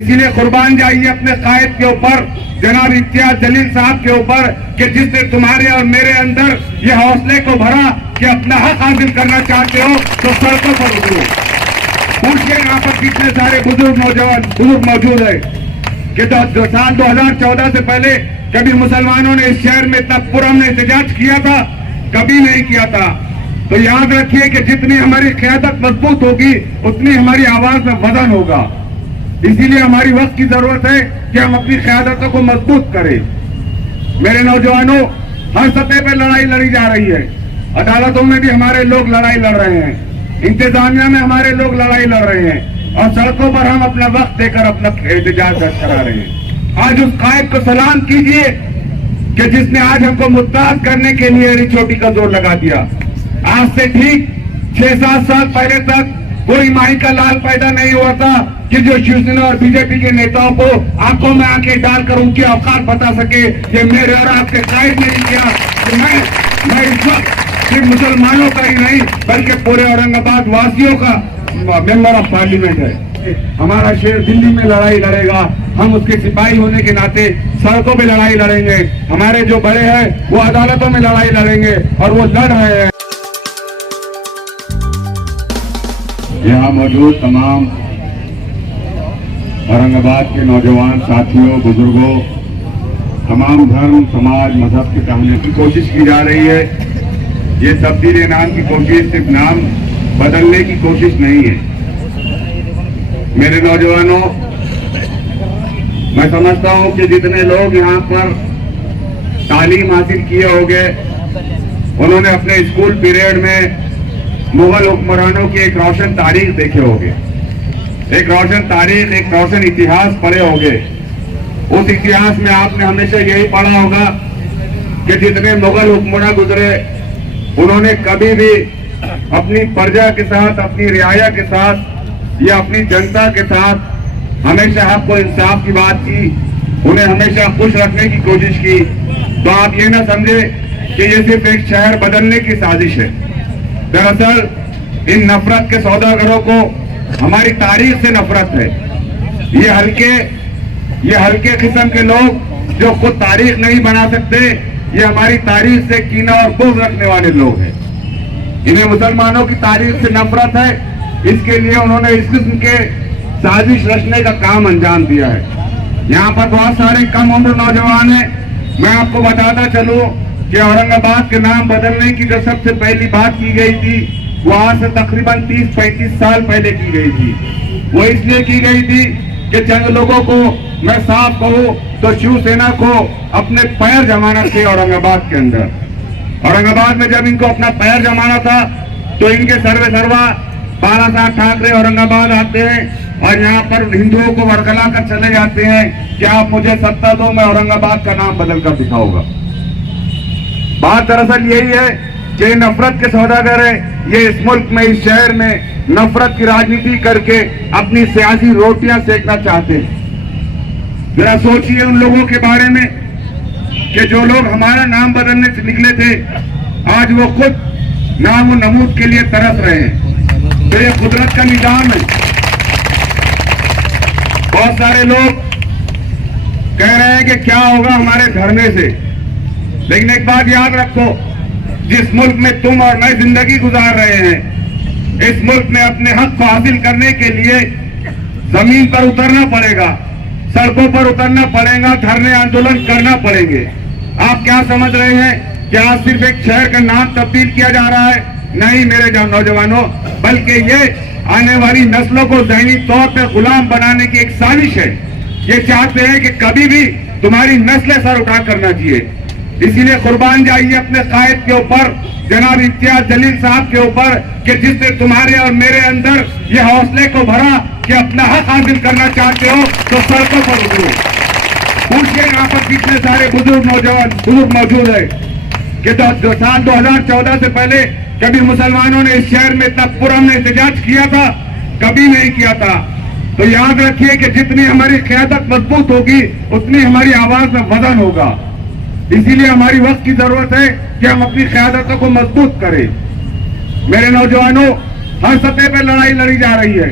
इसीलिए कुर्बान जाइए अपने कायद के ऊपर, जनाब इम्तियाज जलील साहब के ऊपर, कि जिसने तुम्हारे और मेरे अंदर ये हौसले को भरा कि अपना हक हासिल करना चाहते हो तो सड़कों पर उतरो। पूछिए यहाँ पर कितने सारे बुजुर्ग नौजवान बुजुर्ग मौजूद है कि साल 2014 से पहले कभी मुसलमानों ने इस शहर में इतना पुरअमन एहतजाज किया था? कभी नहीं किया था। तो याद रखिए कि जितनी हमारी क़यादत मजबूत होगी उतनी हमारी आवाज में वजन होगा। इसीलिए हमारी वक्त की जरूरत है कि हम अपनी क़यादतों को मजबूत करें। मेरे नौजवानों, हर सतह पर लड़ाई लड़ी जा रही है। अदालतों में भी हमारे लोग लड़ाई लड़ रहे हैं, इंतजामिया में हमारे लोग लड़ाई लड़ रहे हैं, और सड़कों पर हम अपना वक्त देकर अपना एहतजाज दर्ज करा रहे हैं। आज उस कायद को सलाम कीजिए कि जिसने आज हमको मुत्ताद करने के लिए एड़ी चोटी का जोर लगा दिया। आज से ठीक 6-7 साल पहले तक कोई माही का लाल पैदा नहीं हुआ था कि जो शिवसेना और बीजेपी के नेताओं को आंखों में आंखें डालकर उनकी औकात बता सके। ये मेरे और आपके कायद नहीं किया कि मैं इस वक्त सिर्फ मुसलमानों का ही नहीं बल्कि पूरे औरंगाबाद वासियों का मेंबर ऑफ पार्लियामेंट है। हमारा शेर दिल्ली में लड़ाई लड़ेगा, हम उसके सिपाही होने के नाते सड़कों पे लड़ाई लड़ेंगे। हमारे जो बड़े हैं वो अदालतों में लड़ाई लड़ेंगे और वो लड़ रहे हैं। यहाँ मौजूद तमाम औरंगाबाद के नौजवान साथियों, बुजुर्गों, तमाम धर्म समाज मजहब के चाहने की कोशिश की जा रही है। ये तब्दीली नाम की कोशिश सिर्फ नाम बदलने की कोशिश नहीं है। मेरे नौजवानों, मैं समझता हूं कि जितने लोग यहाँ पर तालीम हासिल किए होंगे उन्होंने अपने स्कूल पीरियड में मुगल हुक्मरानों की एक रोशन तारीख देखे होंगे, एक रोशन तारीख, एक रोशन इतिहास पढ़े होंगे। उस इतिहास में आपने हमेशा यही पढ़ा होगा कि जितने मुगल हुक्मरान गुजरे उन्होंने कभी भी अपनी प्रजा के साथ, अपनी रियाया के साथ या अपनी जनता के साथ हमेशा हक और इंसाफ की बात की, उन्हें हमेशा खुश रखने की कोशिश की। तो आप ये ना समझे कि ये सिर्फ एक शहर बदलने की साजिश है। दरअसल इन नफरत के सौदागरों को हमारी तारीख से नफरत है। ये हल्के किस्म के लोग जो खुद तारीख नहीं बना सकते, ये हमारी तारीख से कीना और बुग़्ज़ रखने वाले लोग हैं। इन्हें मुसलमानों की तारीख से नफरत है, इसके लिए उन्होंने इस किस्म के साजिश रचने का काम अंजाम दिया है। यहाँ पर बहुत सारे कम उम्र नौजवान हैं। मैं आपको बताता चलूं कि औरंगाबाद के नाम बदलने की जो सबसे पहली बात की गई थी वो आज से तकरीबन 30-35 साल पहले की गई थी। वो इसलिए की गई थी कि चंद लोगों को मैं साफ कहूं तो शिवसेना को अपने पैर जमाना थे औरंगाबाद के अंदर। औरंगाबाद में जब इनको अपना पैर जमाना था तो इनके सर्वे सर्वा बालासाहब ठाकरे औरंगाबाद आते हैं और यहाँ पर हिंदुओं को वरगला कर चले जाते हैं कि आप मुझे सत्ता दो, मैं औरंगाबाद का नाम बदल कर दिखाऊंगा। बात दरअसल यही है कि नफरत के सौदागर है, ये इस मुल्क में, इस शहर में नफरत की राजनीति करके अपनी सियासी रोटियां सेकना चाहते हैं। जरा सोचिए उन लोगों के बारे में कि जो लोग हमारा नाम बदलने से निकले थे, आज वो खुद नाम और नमूद के लिए तरस रहे हैं। तो ये कुदरत का निजाम है। बहुत सारे लोग कह रहे हैं कि क्या होगा हमारे धरने से, लेकिन एक बात याद रखो, जिस मुल्क में तुम और मैं जिंदगी गुजार रहे हैं, इस मुल्क में अपने हक को हासिल करने के लिए जमीन पर उतरना पड़ेगा, सड़कों पर उतरना पड़ेगा, धरने आंदोलन करना पड़ेंगे। आप क्या समझ रहे हैं कि आज सिर्फ एक शहर का नाम तब्दील किया जा रहा है? नहीं मेरे नौजवानों, बल्कि ये आने वाली नस्लों को ज़हनी तौर पर गुलाम बनाने की एक साजिश है। ये चाहते हैं कि कभी भी तुम्हारी नस्लें सर उठा करना चाहिए। इसीलिए कुर्बान जाइए अपने कायद के ऊपर, जनाब इम्तियाज जलील साहब के ऊपर, कि जिसने तुम्हारे और मेरे अंदर ये हौसले को भरा कि अपना हक हासिल करना चाहते हो तो सड़कों पर उतरो। पूछिए यहाँ पर कितने सारे बुजुर्ग नौजवान बुजुर्ग मौजूद है कि साल 2014 से पहले कभी मुसलमानों ने इस शहर में इतना पुरअमन एहतजाज किया था? कभी नहीं किया था। तो याद रखिए कि जितनी हमारी क़यादत मजबूत होगी उतनी हमारी आवाज में वजन होगा। इसीलिए हमारी वक्त की जरूरत है कि हम अपनी क़यादतों को मजबूत करें। मेरे नौजवानों, हर सतह पर लड़ाई लड़ी जा रही है।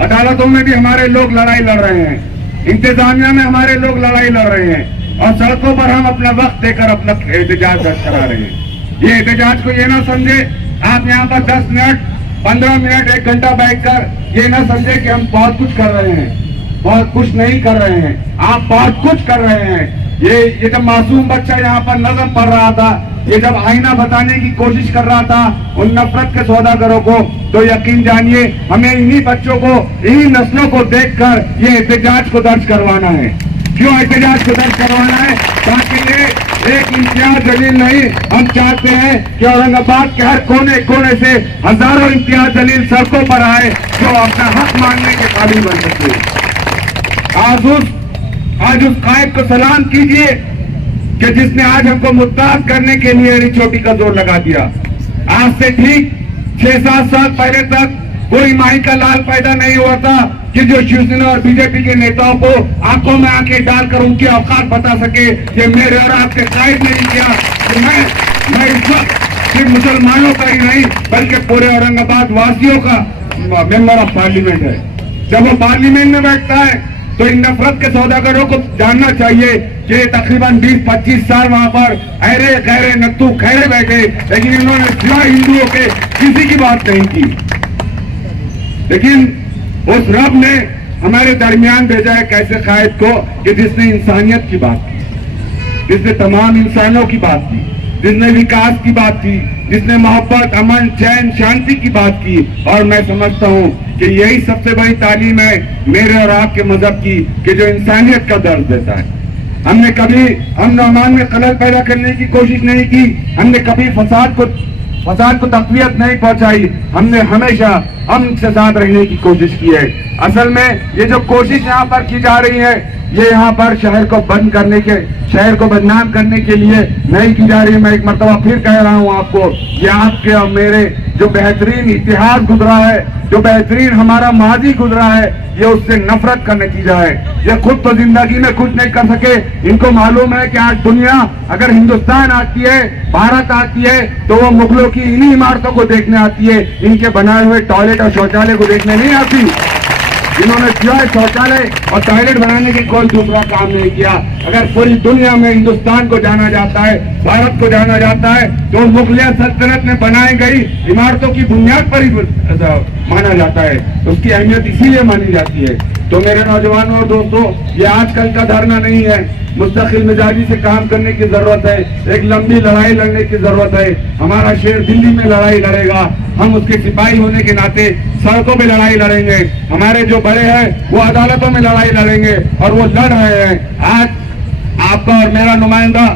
अदालतों में भी हमारे लोग लड़ाई लड़ रहे हैं, इंतजामिया में हमारे लोग लड़ाई लड़ रहे हैं और सड़कों पर हम अपना वक्त देकर अपना एहतजाज दर्ज करा रहे हैं। ये एहतजाज को ये ना समझे आप यहाँ पर 10 मिनट 15 मिनट 1 घंटा बैठकर ये ना समझे कि हम बहुत कुछ कर रहे हैं। बहुत कुछ नहीं कर रहे हैं, आप बहुत कुछ कर रहे हैं। ये जब मासूम बच्चा यहाँ पर नज़म पढ़ रहा था, ये जब आईना बताने की कोशिश कर रहा था उन नफरत के सौदागरों को, तो यकीन जानिए हमें इन्हीं बच्चों को, इन्हीं नस्लों को देखकर ये एहतजाज को दर्ज करवाना है। क्यों एहतजाज को दर्ज करवाना है? ताकि ये एक इम्तियाज जलील नहीं, हम चाहते हैं कि औरंगाबाद के हर कोने कोने से हजारों इम्तियाज जलील सड़कों पर आए जो अपना हक मांगने के काबिल बन सके। आज उस कायद को सलाम कीजिए कि जिसने आज हमको मुत्ताज करने के लिए एड़ी चोटी का जोर लगा दिया। आज से ठीक 6-7 साल पहले तक कोई माई का लाल पैदा नहीं हुआ था कि जो शिवसेना और बीजेपी के नेताओं को आंखों में आंखें डालकर उनकी औकात बता सके। ये मेरे और आपके कायद ने नहीं किया। तो मैं इस वक्त सिर्फ मुसलमानों का ही नहीं बल्कि पूरे औरंगाबाद वासियों का मेंबर ऑफ पार्लियामेंट है। जब वो पार्लियामेंट में बैठता है तो इन नफरत के सौदागरों को जानना चाहिए कि तकरीबन 20-25 साल वहां पर अरे गहरे नत्थू खैरे बैठे, लेकिन इन्होंने सिवाय हिंदुओं के किसी की बात नहीं की। लेकिन उस रब ने हमारे दरमियान भेजा है कैसे कायद को कि जिसने इंसानियत की बात की, जिसने तमाम इंसानों की बात की, जिसने विकास की बात की, जिसने मोहब्बत, अमन, चैन, शांति की बात की। और मैं समझता हूँ कि यही सबसे बड़ी तालीम है मेरे और आपके मजहब की कि जो इंसानियत का दर्ज देता है। हमने कभी अमन में खलल पैदा करने की कोशिश नहीं की, हमने कभी फसाद को तकवीयत नहीं पहुंचाई, हमने हमेशा अमन के साथ रहने की कोशिश की है। असल में ये जो कोशिश यहाँ पर की जा रही है ये यहाँ पर शहर को बंद करने के, शहर को बदनाम करने के लिए नहीं की जा रही। मैं एक मर्तबा फिर कह रहा हूँ आपको, ये आपके और मेरे जो बेहतरीन इतिहास गुजरा है, जो बेहतरीन हमारा माजी गुजरा है, ये उससे नफरत का नतीजा है। ये खुद तो जिंदगी में कुछ नहीं कर सके। इनको मालूम है कि आज दुनिया अगर हिंदुस्तान आती है, भारत आती है, तो वो मुगलों की इन्हीं इमारतों को देखने आती है, इनके बनाए हुए टॉयलेट और शौचालय को देखने नहीं आती। इन्होंने सिवाय शौचालय और टॉयलेट बनाने की कोई दूसरा काम नहीं किया। अगर पूरी दुनिया में हिंदुस्तान को जाना जाता है, भारत को जाना जाता है, तो मुगलिया सल्तनत में बनाई गई इमारतों की बुनियाद पर ही माना जाता है। उसकी अहमियत इसीलिए मानी जाती है। तो मेरे नौजवानों और दोस्तों, ये आजकल का धरना नहीं है, मुस्तकिल मिजाजी से काम करने की जरूरत है। एक लंबी लड़ाई लड़ने की जरूरत है। हमारा शेर दिल्ली में लड़ाई लड़ेगा, हम उसके सिपाही होने के नाते सड़कों पे लड़ाई लड़ेंगे। हमारे जो बड़े हैं वो अदालतों में लड़ाई लड़ेंगे और वो लड़ रहे हैं। आज आपका और मेरा नुमाइंदा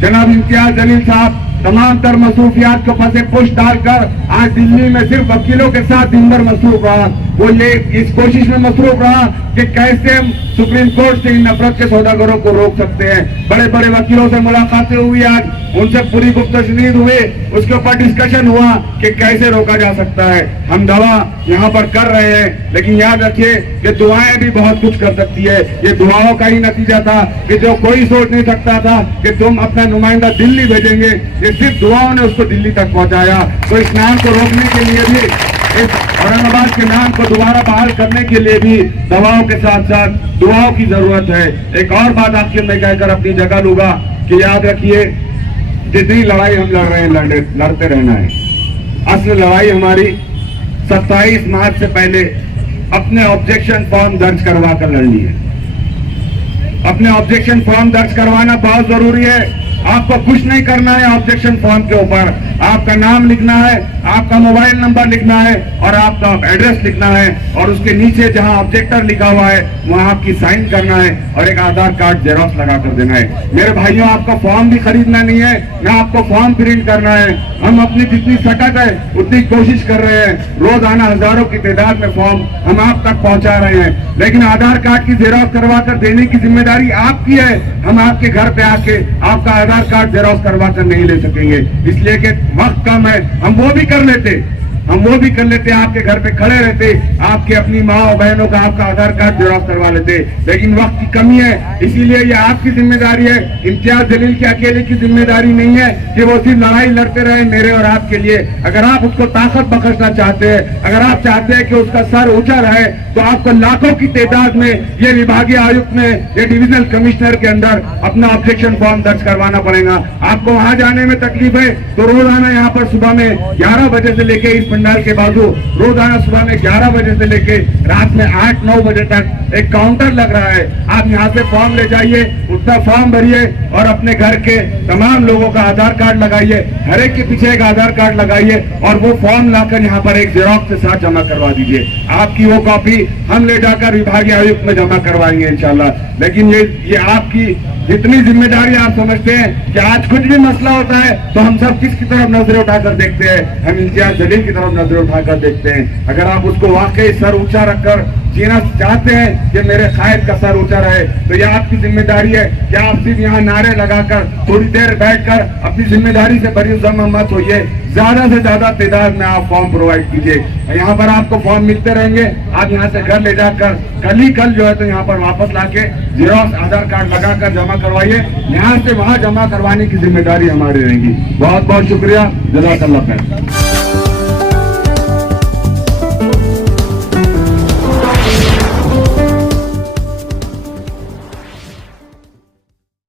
जनाब इम्तियाज जलील साहब तमाम तर मसरूफियात को फंसे पुश डालकर आज दिल्ली में सिर्फ वकीलों के साथ दिन भर मसरूफ रहा। वो ये इस कोशिश में मसरूफ रहा कि कैसे हम सुप्रीम कोर्ट से इन नफरत के सौदागरों को रोक सकते हैं। बड़े बड़े वकीलों से मुलाकातें हुई, आज उनसे पूरी गुफ्तगू हुई, उसके ऊपर डिस्कशन हुआ कि कैसे रोका जा सकता है। हम दवा यहाँ पर कर रहे हैं, लेकिन याद रखिए कि दुआएं भी बहुत कुछ कर सकती है। ये दुआओं का ही नतीजा था कि जो कोई सोच नहीं सकता था कि तुम अपना नुमाइंदा दिल्ली भेजेंगे, ये सिर्फ दुआओं ने उसको दिल्ली तक पहुंचाया। तो इस नाम को रोकने के लिए भी, इस औरंगाबाद के नाम को दोबारा बहाल करने के लिए भी दवाओं के साथ साथ दुआओं की जरूरत है। एक और बात आखिर में कहकर अपनी जगह लूंगा कि याद रखिए, जितनी लड़ाई हम लड़ रहे हैं लड़ते रहना है। असल लड़ाई हमारी 27 मार्च से पहले अपने ऑब्जेक्शन फॉर्म दर्ज करवा कर लड़नी है। अपने ऑब्जेक्शन फॉर्म दर्ज करवाना बहुत जरूरी है। आपको कुछ नहीं करना है ऑब्जेक्शन फॉर्म के ऊपर, आपका नाम लिखना है, आपका मोबाइल नंबर लिखना है और आपका एड्रेस लिखना है, और उसके नीचे जहां ऑब्जेक्टर लिखा हुआ है वहां आपकी साइन करना है और एक आधार कार्ड जेरॉक्स लगा कर देना है। मेरे भाइयों, आपका फॉर्म भी खरीदना नहीं है, ना आपको फॉर्म प्रिंट करना है। हम अपनी जितनी सकत है उतनी कोशिश कर रहे हैं। रोजाना हजारों की तादाद में फॉर्म हम आप तक पहुंचा रहे हैं, लेकिन आधार कार्ड की जेरॉक्स करवा कर देने की जिम्मेदारी आपकी है। हम आपके घर पे आके आपका आधार कार्ड जेरॉक्स करवा कर नहीं ले सकेंगे, इसलिए कि वक्त कम है। हम वो भी कर लेते, हम वो भी कर लेते, आपके घर पे खड़े रहते, आपके अपनी माँ और बहनों का आपका आधार कार्ड जेरॉक्स करवा लेते, लेकिन वक्त की कमी है, इसीलिए ये आपकी जिम्मेदारी है। इम्तियाज जलील की अकेले की जिम्मेदारी नहीं है कि वो सिर्फ लड़ाई लड़ते रहे मेरे और आपके लिए। अगर आप उसको ताकत बख्शना चाहते हैं, अगर आप चाहते हैं कि उसका सर ऊंचा रहे, तो आपको लाखों की तादाद में ये विभागीय आयुक्त में, ये डिविजनल कमिश्नर के अंदर अपना ऑब्जेक्शन फॉर्म दर्ज करवाना पड़ेगा। आपको वहां जाने में तकलीफ है तो रोजाना यहाँ पर सुबह में 11 बजे से लेके इस पंडाल के बाजू रोजाना सुबह में 11 बजे से लेके रात में 8-9 बजे तक एक काउंटर लग रहा है। आप यहाँ से फॉर्म ले जाइए, उसका फॉर्म भरिए और अपने घर के तमाम लोगों का आधार कार्ड लगाइए, हर एक के पीछे एक आधार कार्ड लगाइए और वो फॉर्म लाकर यहाँ पर एक जेरॉक्स के साथ जमा करवा दीजिए। आपकी वो कॉपी हम ले जाकर विभागीय आयुक्त में जमा करवाएंगे इंशाल्लाह। लेकिन ये आपकी जितनी जिम्मेदारी आप समझते हैं कि आज कुछ भी मसला होता है तो हम सब किसकी तरफ नजरें उठाकर देखते हैं, हम इम्तियाज जलील की तरफ नजरें उठाकर देखते हैं। अगर आप उसको वाकई सर ऊंचा रखकर जीना चाहते हैं कि मेरे कायद का सर ऊंचा रहे, तो ये आपकी जिम्मेदारी है कि आप सिर्फ यहाँ नारे लगाकर थोड़ी देर बैठकर अपनी जिम्मेदारी से बरी जमा मत होइए, ज्यादा से ज्यादा तादाद में आप फॉर्म प्रोवाइड कीजिए। यहाँ पर आपको फॉर्म मिलते रहेंगे, आप यहाँ से घर ले जाकर कल जो है तो यहाँ पर वापस लाके जेरॉक्स आधार कार्ड लगाकर जमा करवाइए। यहाँ से वहाँ जमा करवाने की जिम्मेदारी हमारी रहेगी। बहुत बहुत शुक्रिया, जज़ाकल्लाह खैर।